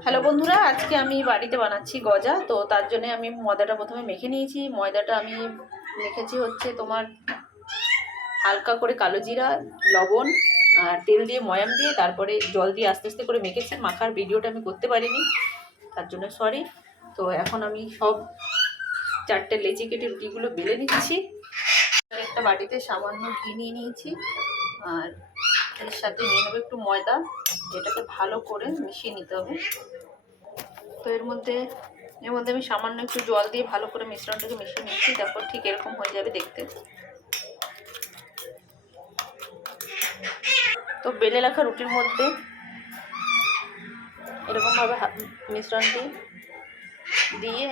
Hello বন্ধুরা, আজকে আমি বাড়িতে বানাচ্ছি গজা, তো তার জন্য আমি ময়দাটা প্রথমে মেখে নিয়েছি। ময়দাটা আমি মেখেছি হচ্ছে তোমার হালকা করে কালো জিরা, লবণ আর তেল দিয়ে, ময়াম দিয়ে, তারপরে জল দিয়ে আস্তে আস্তে করে মেখেছি। মাখার ভিডিওটা আমি করতে পারিনি, তার জন্য সরি তো এখন আমি সব চারটে লেচি কেটে রুটিগুলো বেলে নিচ্ছি। একটা বাটিতে সামান্য ঘি নিয়ে নিয়েছি, আর এর সাথে নিয়ে নেব একটু ময়দা। এটাকে ভালো করে মিশিয়ে নিতে হবে। তো এর মধ্যে এর মধ্যে আমি সামান্য একটু জল দিয়ে ভালো করে মিশ্রণটাকে মিশিয়ে নিচ্ছি, তারপর ঠিক এরকম হয়ে যাবে দেখতে। তো বেলে রাখা রুটির মধ্যে এরকমভাবে মিশ্রণটি দিয়ে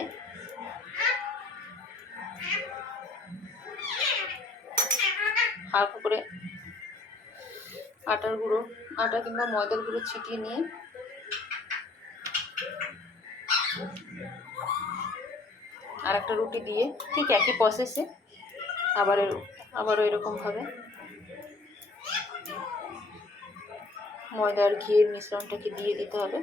হালকা করে আটার গুঁড়ো, আটা কিংবা ময়দার গুঁড়ো ছিটিয়ে নিয়ে আর একটা রুটি দিয়ে ঠিক একই প্রসেসে আবার আবারও এরকমভাবে ময়দা আর ঘিয়ের মিশ্রণটাকে দিয়ে দিতে হবে।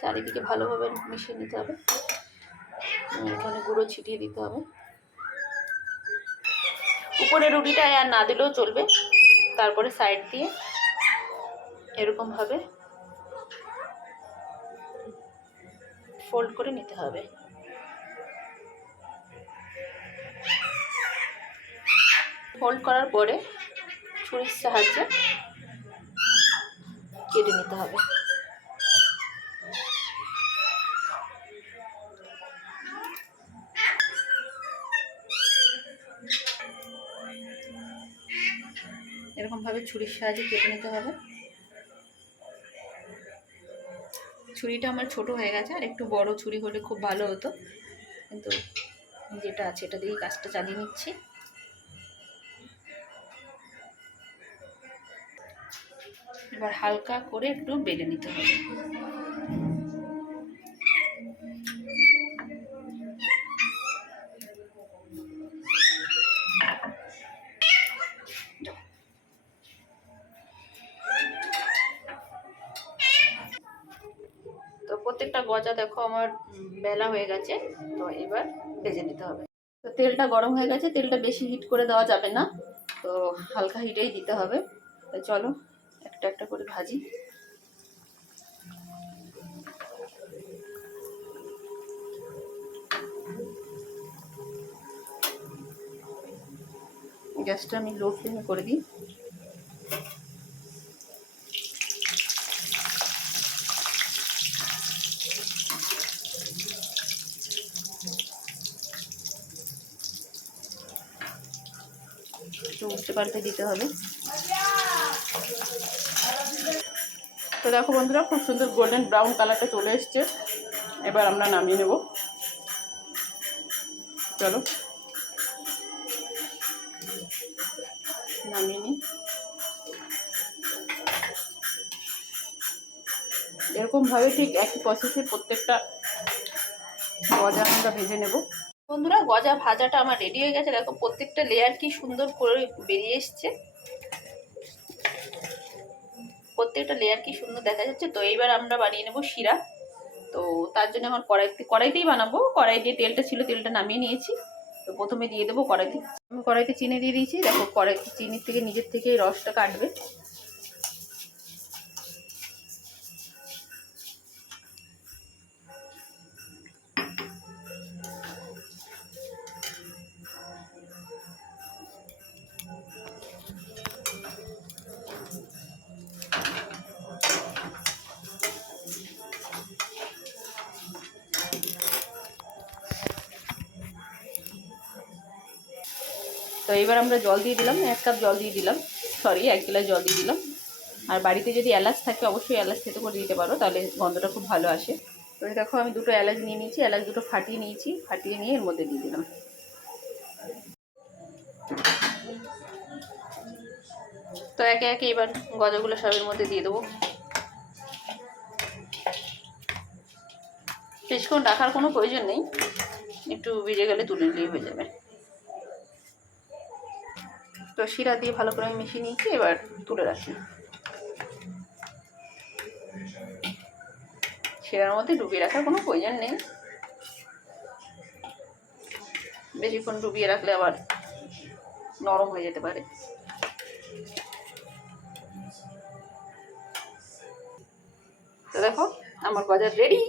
চারিদিকে ভালোভাবে মিশিয়ে নিতে হবে। এখানে গুঁড়ো ছিটিয়ে দিতে হবে। উপরে রুটিটা আর না দিলেও চলবে। তারপরে সাইড দিয়ে এরকমভাবে ফোল্ড করে নিতে হবে। ফোল্ড করার পরে ছুরির সাহায্যে কেটে নিতে হবে। এরকমভাবে ছুরির সাহায্যে কেটে নিতে হবে। ছুরিটা আমার ছোট হয়ে গেছে, আর একটু বড় ছুরি হলে খুব ভালো হতো। কিন্তু যেটা আছে এটা দিয়েই কাজটা চালিয়ে নিচ্ছি। এবার হালকা করে একটু বেলে নিতে হবে। গজা দেখো আমার বেলা হয়ে গেছে, তো এবার ভেজে নিতে হবে। তো তেলটা গরম হয়ে গেছে, তেলটা বেশি হিট করে দেওয়া যাবে না, তো হালকা হিটেই দিতে হবে। তো চলো, একটা একটা করে ভাজি। গ্যাসটা আমি লো ফ্লেমে করে দিই। একটু উঠতে পাল্টে দিতে হবে। তো দেখো বন্ধুরা, খুব সুন্দর গোল্ডেন ব্রাউন কালারটা চলে এসছে। এবার আমরা নামিয়ে নেব। চলো। নামিয়ে নিই। এরকমভাবে ঠিক একই প্রসেসে প্রত্যেকটা গজা আমরা ভেজে নেব। বন্ধুরা, গজা ভাজাটা আমার রেডি হয়ে গেছে। দেখো, প্রত্যেকটা লেয়ার কি সুন্দর করে বেরিয়ে এসছে। প্রত্যেকটা লেয়ার কি সুন্দর দেখা যাচ্ছে। তো এইবার আমরা বানিয়ে নেব শিরা। তো তার জন্য আমার কড়াইতে, কড়াইতেই বানাবো। কড়াই দিয়ে তেলটা ছিল, তেলটা নামিয়ে নিয়েছি। তো প্রথমে দিয়ে দেবো কড়াইতে। আমি কড়াইতে চিনি দিয়ে দিয়েছি। দেখো, কড়াইতে চিনির থেকে নিজের থেকে রসটা কাটবে। তো এবার আমরা জল দিয়ে দিলাম, এক কাপ জল দিয়ে দিলাম সরি এক গ্লাস জল দিয়ে দিলাম। আর বাড়িতে যদি এলাচ থাকে, অবশ্যই এলাচ খেতে করে দিতে পারো, তাহলে গন্ধটা খুব ভালো আসে। তো দেখো, আমি দুটো এলাচ নিয়ে নিয়েছি, এলাচ দুটো ফাটিয়ে নিয়েছি, ফাটিয়ে নিয়ে এর মধ্যে দিয়ে দিলাম। তো একে একে এবার গজাগুলো সবের মধ্যে দিয়ে দেবো। বেশিক্ষণ রাখার কোনো প্রয়োজন নেই, একটু ভিজে গেলে তুলে নিলেই হয়ে যাবে। তো শিরা দিয়ে ভালো করে আমি মিশিয়ে নিয়েছি, এবার তুলে রাখি। শিরার মধ্যে ডুবিয়ে রাখার কোনো প্রয়োজন নেই। বেশিক্ষণ ডুবিয়ে রাখলে আবার নরম হয়ে যেতে পারে। তো দেখো, আমার বাজার রেডি